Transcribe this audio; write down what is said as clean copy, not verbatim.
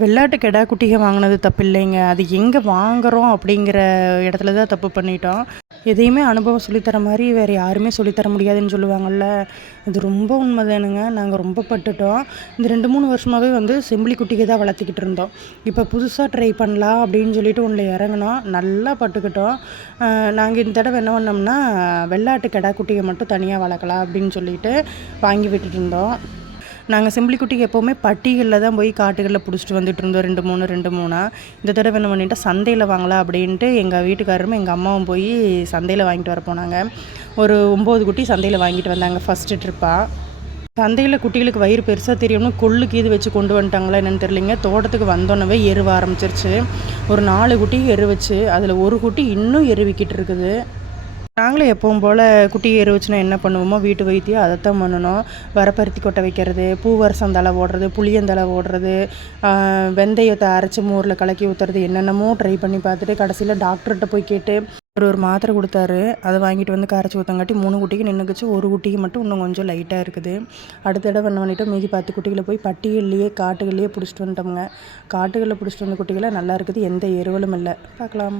வெள்ளாட்டு கெடா குட்டிக வாங்கினது தப்பு இல்லைங்க. அது எங்கே வாங்குறோம் அப்படிங்கிற இடத்துல தான் தப்பு பண்ணிட்டோம். எதையுமே அனுபவம் சொல்லித்தர மாதிரி வேறு யாருமே சொல்லித்தர முடியாதுன்னு சொல்லுவாங்கள்ல, அது ரொம்ப உண்மைதானுங்க. நாங்கள் ரொம்ப பட்டுட்டோம். இந்த 2, 3 வருஷமாகவே செம்பிலி குட்டிக தான் வளர்த்திக்கிட்டு இருந்தோம். இப்போ புதுசாக ட்ரை பண்ணலாம் அப்படின்னு சொல்லிட்டு ஒன்றில் இறங்கினோம். நல்லா பட்டுக்கிட்டோம். நாங்கள் இந்த தடவை என்ன பண்ணோம்னா, வெள்ளாட்டு கெடா குட்டிக மட்டும் தனியாக வளர்க்கலாம் அப்படின்னு சொல்லிட்டு வாங்கி விட்டுட்டு இருந்தோம். நாங்கள் செம்பிலி குட்டிக்கு எப்போவுமே பட்டிகளில் தான் போய் காட்டுகளில் பிடிச்சிட்டு வந்துட்டு இருந்தோம் 2, 3 இந்த தடவை என்ன பண்ணிட்டோம், சந்தையில் வாங்கலாம் அப்படின்ட்டு எங்கள் வீட்டுக்காரரும் எங்கள் அம்மாவும் போய் சந்தையில் வாங்கிட்டு வர போனாங்க. ஒரு 9 குட்டி சந்தையில் வாங்கிட்டு வந்தாங்க ஃபஸ்ட்டு ட்ரிப்பாக. சந்தையில் குட்டிகளுக்கு வயிறு பெருசாக தெரியும்னு கொள்ளுக்கு இது வச்சு கொண்டு வந்துட்டாங்களா என்னென்னு தெரியலிங்க. தோட்டத்துக்கு வந்தோன்னவே எருவ ஆரம்பிச்சிருச்சு. ஒரு 4 குட்டி எரு வச்சு அதில் ஒரு குட்டி இன்னும் எருவிக்கிட்டு இருக்குது. நாங்களும் எப்பவும் போல் குட்டி எருவுச்சுன்னா என்ன பண்ணுவோமோ வீட்டு வைத்தியம் அதைத்தான் பண்ணணும். வரப்பருத்தி கொட்டை வைக்கிறது, பூவரசம் தழை ஓடுறது, புளியந்தழை ஓடுறது, வெந்தயத்தை அரைச்சி மோரில் கலக்கி ஊற்றுறது, என்னென்னமோ ட்ரை பண்ணி பார்த்துட்டு கடைசியில் டாக்டர்கிட்ட போய் கேட்டு ஒரு மாத்திரை கொடுத்தாரு. அதை வாங்கிட்டு கரைச்சி ஊற்றங்காட்டி 3 குட்டிக்கு நின்றுக்குச்சு. ஒரு குட்டிக்கு மட்டும் இன்னும் கொஞ்சம் லைட்டாக இருக்குது. அடுத்த தடவை என்ன பண்ணிவிட்டோம், மீதி 10 குட்டிகளை போய் பட்டிகள்லேயே காட்டுகள்லேயே பிடிச்சிட்டு வந்துட்டோம்ங்க. காட்டுகளில் பிடிச்சிட்டு வந்த குட்டிகளை நல்லா இருக்குது, எந்த எருவலும் இல்லை. பார்க்கலாம்.